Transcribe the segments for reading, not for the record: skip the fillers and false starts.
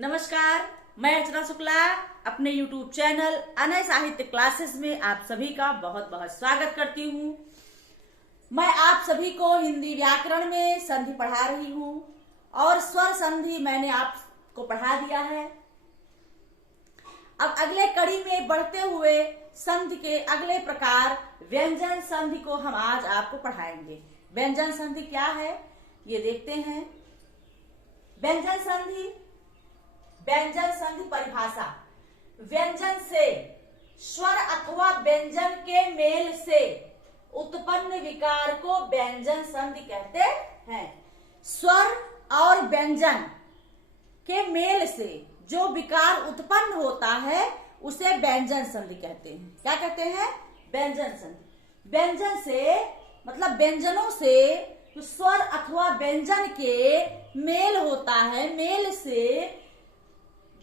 नमस्कार, मैं अर्चना शुक्ला अपने YouTube चैनल अनय साहित्य क्लासेस में आप सभी का बहुत बहुत स्वागत करती हूँ। मैं आप सभी को हिंदी व्याकरण में संधि पढ़ा रही हूँ और स्वर संधि मैंने आपको पढ़ा दिया है। अब अगले कड़ी में बढ़ते हुए संधि के अगले प्रकार व्यंजन संधि को हम आज आपको पढ़ाएंगे। व्यंजन संधि क्या है ये देखते हैं। व्यंजन संधि परिभाषा। व्यंजन से स्वर अथवा व्यंजन के मेल से उत्पन्न विकार को व्यंजन संधि कहते हैं। स्वर और व्यंजन के मेल से जो विकार उत्पन्न होता है उसे व्यंजन संधि कहते हैं। क्या कहते हैं? व्यंजन संधि। व्यंजन से मतलब व्यंजनों से जो स्वर अथवा व्यंजन के मेल होता है, मेल से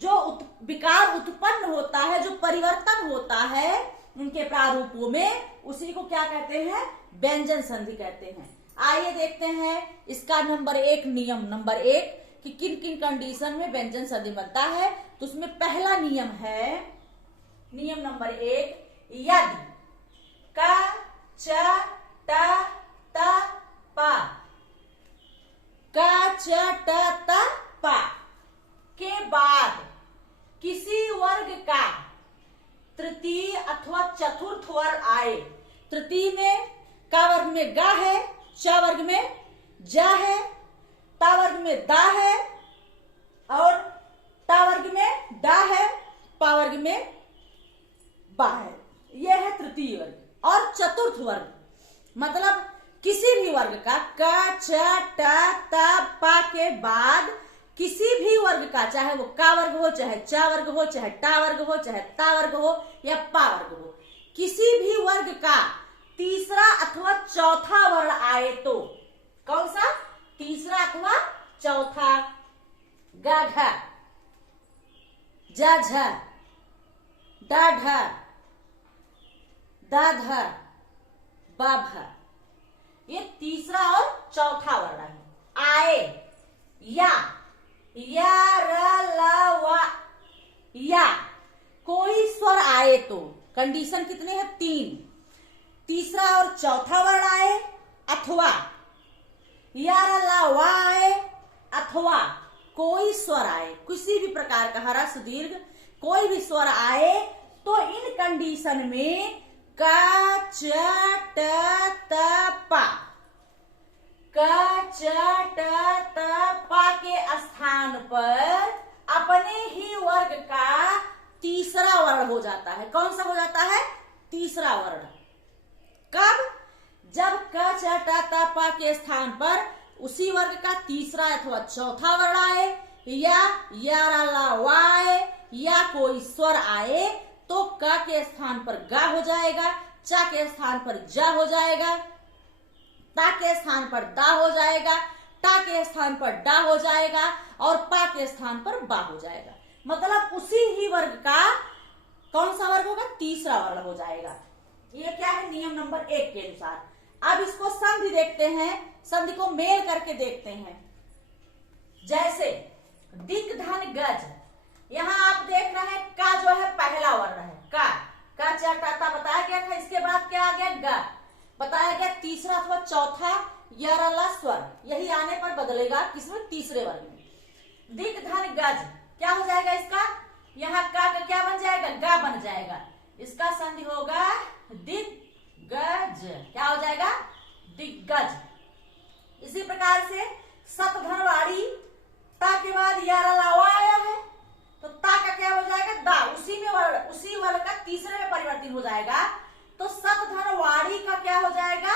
जो विकार उत्पन्न होता है, जो परिवर्तन होता है उनके प्रारूपों में, उसी को क्या कहते हैं? व्यंजन संधि कहते हैं। आइए देखते हैं इसका नंबर एक नियम। नंबर एक कि किन किन कंडीशन में व्यंजन संधि बनता है। तो उसमें पहला नियम है, नियम नंबर एक, यदि क च ट त प क च ट त प के बाद किसी वर्ग का तृतीय अथवा चतुर्थ वर्ग आए। तृतीय में का वर्ग में गा है, च वर्ग में जा है, ता वर्ग में दा है और ता वर्ग में डा है, पा वर्ग में बा है। यह है तृतीय वर्ग। और चतुर्थ वर्ग मतलब किसी भी वर्ग का क छ ट त प के बाद किसी भी वर्ग का, चाहे वो का वर्ग हो, चाहे च वर्ग हो, चाहे टा वर्ग हो, चाहे ता वर्ग हो या पा वर्ग हो, किसी भी वर्ग का तीसरा अथवा चौथा वर्ण आए तो कौन सा? तीसरा अथवा चौथा। ग घ, ज झ, ड ढ, द ध, ब भ, ये तीसरा और चौथा वर्ण है। आए या र ल व, या कोई स्वर आए तो कंडीशन कितने हैं? तीन। तीसरा और चौथा वर्ण आए अथवा या र ल व आए अथवा कोई स्वर आए, किसी भी प्रकार का हरा सुदीर्घ कोई भी स्वर आए तो इन कंडीशन में क च ट त प, क च ट त प के स्थान पर अपने ही वर्ग का तीसरा वर्ण हो जाता है। कौन सा हो जाता है? तीसरा वर्ण। कब? जब क च ट त प के स्थान पर उसी वर्ग का तीसरा अथवा चौथा वर्ण आए या र ल व आए या कोई स्वर आए तो क के स्थान पर गा हो जाएगा, च के स्थान पर जा हो जाएगा, ता के स्थान पर दा हो जाएगा, टा के स्थान पर डा हो जाएगा और पा के स्थान पर बा हो जाएगा। मतलब उसी ही वर्ग का कौन सा वर्ग होगा? तीसरा वर्ण हो जाएगा। ये क्या है? नियम नंबर एक के अनुसार। अब इसको संधि देखते हैं, संधि को मेल करके देखते हैं। जैसे दिक धन गज, यहाँ आप देख रहे हैं का जो है पहला वर्ण है। का च ट त बताया गया था, इसके बाद क्या आ गया? ग बताया गया। तीसरा अथवा चौथा य र ल स्वर यही आने पर बदलेगा किसमें? तीसरे वर्ग में। दिक धन गज क्या हो जाएगा इसका? यहाँ का क्या बन जाएगा? गा बन जाएगा। इसका संधि होगा दिग्गज। क्या हो जाएगा? दिग्गज। इसी प्रकार से सत धन वाड़ी, ता के बाद या र ल व आया है तो ता का क्या हो जाएगा? दा। उसी वर्ग का तीसरे में परिवर्तित हो जाएगा तो सत धन वाड़ी का क्या हो जाएगा?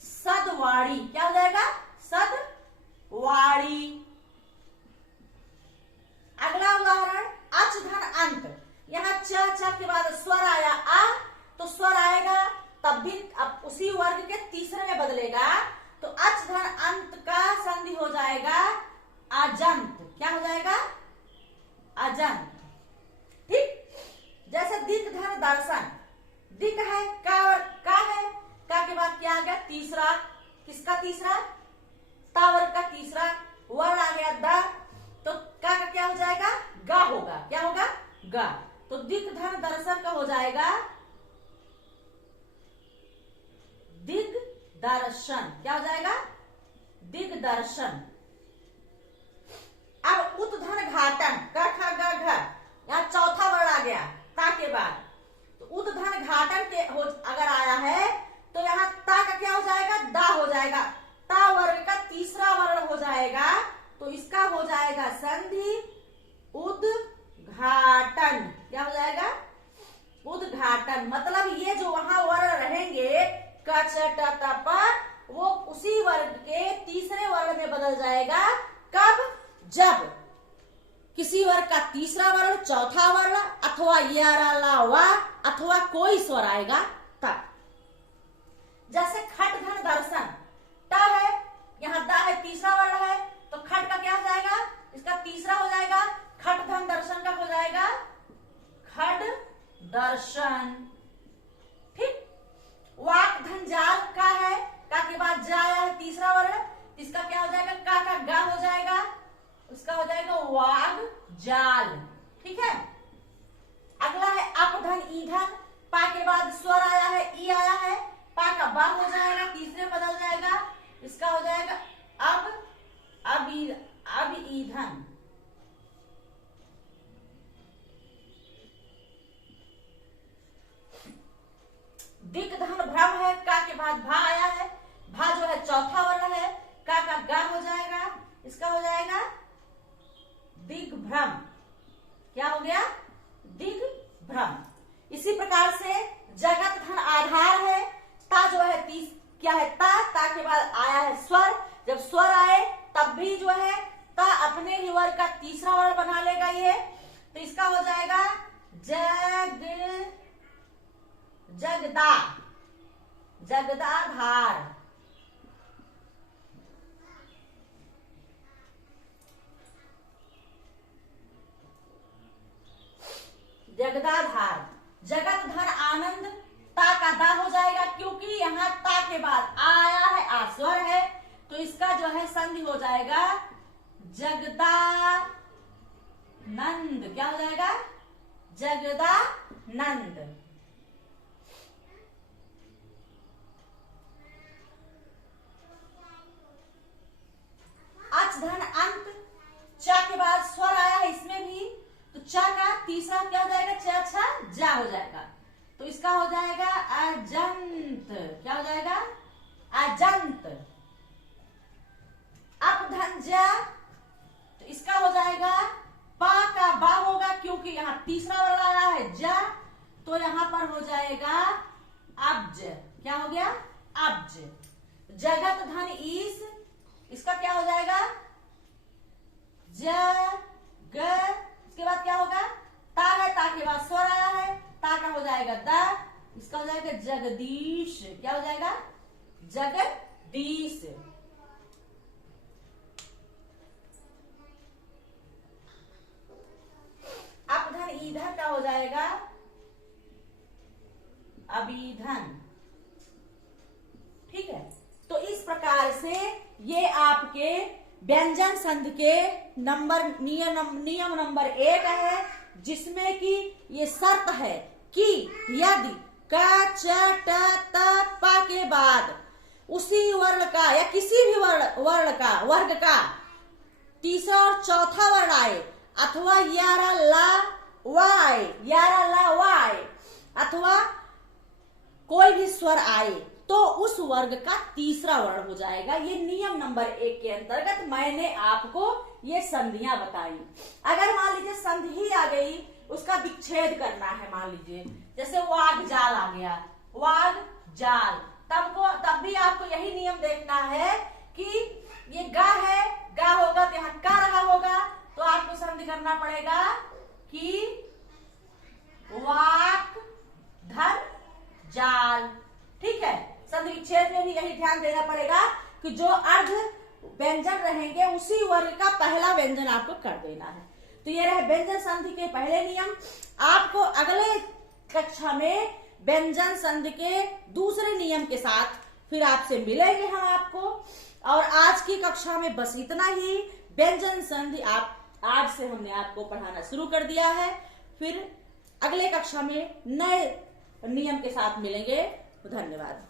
सदवाड़ी। क्या हो जाएगा? सदवाड़ी। अगला उदाहरण अच धन अंत। यहाँ च के बाद स्वर आया आ तो स्वर आएगा तब भी अब उसी वर्ग के तीसरे में बदलेगा तो अच धन अंत का संधि हो जाएगा अजंत। क्या हो जाएगा? अजंत। ठीक। जैसे दिक धन दर्शन, दिक है का है, का के बाद क्या आ गया? तीसरा। किसका तीसरा? ता वर्ग का तीसरा वर्ण आ गया द, तो का क्या हो जाएगा? ग। तो दिग्धन दर्शन का हो जाएगा दिग्दर्शन। क्या हो जाएगा? दिग्दर्शन। अब उद्धन घाटन, क ख ग घ, यहाँ चौथा वर्ण आ गया ता के बाद। तो उद्धन घाटन के हो अगर आया है तो यहाँ ता का क्या हो जाएगा? दा हो जाएगा। ता वर्ग का तीसरा वर्ण हो जाएगा, तो इसका हो जाएगा संधि उद्घाटन। क्या हो जाएगा? उद्घाटन। मतलब ये जो वहां वर्ण रहेंगे क छ ट त प, वो उसी वर्ग के तीसरे वर्ण में बदल जाएगा। कब? जब किसी वर्ग का तीसरा वर्ण, चौथा वर्ण अथवा या ला वा अथवा कोई स्वर आएगा तब। जैसे खट धन दर्शन, ट है, यहाँ दा है, तीसरा वर्ण है, तो खट का क्या हो जाएगा? इसका तीसरा हो जाएगा। खट धन दर्शन का हो जाएगा खड दर्शन। ठीक। वाक धन जाल का है, का के बाद जा आया है तीसरा वर्ण, इसका क्या हो जाएगा? का गा हो जाएगा, उसका हो जाएगा वाग जाल। ठीक है। अगला है अपधन ईधन, पा के बाद स्वर आया है, ई आया है, पा का बा हो जाएगा, तीसरे बदल जाएगा, इसका हो जाएगा अब ईधन। दिग्धन भ्रम है, का के बाद भा आया है, भा जो है चौथा वर्ण है, का गा हो जाएगा, इसका हो जाएगा दिग्भ्रम। क्या हो गया? दिग्भ्रम। इसी प्रकार से जगत धन आधार है, ता जो है क्या है? ता के बाद आया है स्वर। जब स्वर आए तब भी जो है ता अपने ही वर्ग का तीसरा वर्ण बना लेगा ये, तो इसका हो जाएगा जगदाधार। जगदाधार। जगत धन आनंद, ता का दा हो जाएगा, क्योंकि यहाँ ता के बाद आया है, आस्वर है, तो इसका जो है संधि हो जाएगा जगदानंद। क्या हो जाएगा? जगदानंद। अच धन अंत, चा के बाद स्वर आया है इसमें भी, तो चा का तीसरा क्या हो जाएगा? च छ जा हो जाएगा, तो इसका हो जाएगा अजंत। क्या हो जाएगा? अजंत। अपधन जा, तो इसका हो जाएगा पा का बा होगा, क्योंकि यहाँ तीसरा वर्ण आया है जा, तो यहाँ पर हो जाएगा अब्ज। क्या हो गया? अब्ज। जगत धन ईस, इसका क्या हो जाएगा? इसके बाद क्या होगा? ता है, ता के बाद स्वर आया है, ता का हो जाएगा दा, इसका हो जाएगा जगदीश। क्या हो जाएगा? जगदीश। अपधन ईधन का हो जाएगा अभिधन। ठीक है। तो इस प्रकार से ये आपके व्यंजन संधि के नियम नंबर 1 है, जिसमें कि ये शर्त है कि यदि क च ट त प के बाद उसी वर्ण का या किसी भी वर्ग का तीसरा और चौथा वर्ण आए, अथवा यारा ला वाय अथवा कोई भी स्वर आए, तो उस वर्ग का तीसरा वर्ण हो जाएगा। ये नियम नंबर 1 के अंतर्गत मैंने आपको ये संधियां बताई। अगर मान लीजिए संधि ही आ गई, उसका विच्छेद करना है, मान लीजिए जैसे वाग जाल आ गया, वाग जाल, तब भी आपको यही नियम देखना है कि ये गा है, गा होगा तो यहाँ का रहा होगा, तो आपको संधि करना पड़ेगा कि वाक धन जाल। ठीक है। संधि विच्छेद में भी यही ध्यान देना पड़ेगा कि जो अर्ध व्यंजन रहेंगे उसी वर्ग का पहला व्यंजन आपको कर देना है। तो ये रहे व्यंजन संधि के पहले नियम। आपको अगले कक्षा में व्यंजन संधि के दूसरे नियम के साथ फिर आपसे मिलेंगे हम आपको। और आज की कक्षा में बस इतना ही। व्यंजन संधि आज से हमने आपको पढ़ाना शुरू कर दिया है। फिर अगले कक्षा में नए नियम के साथ मिलेंगे। धन्यवाद।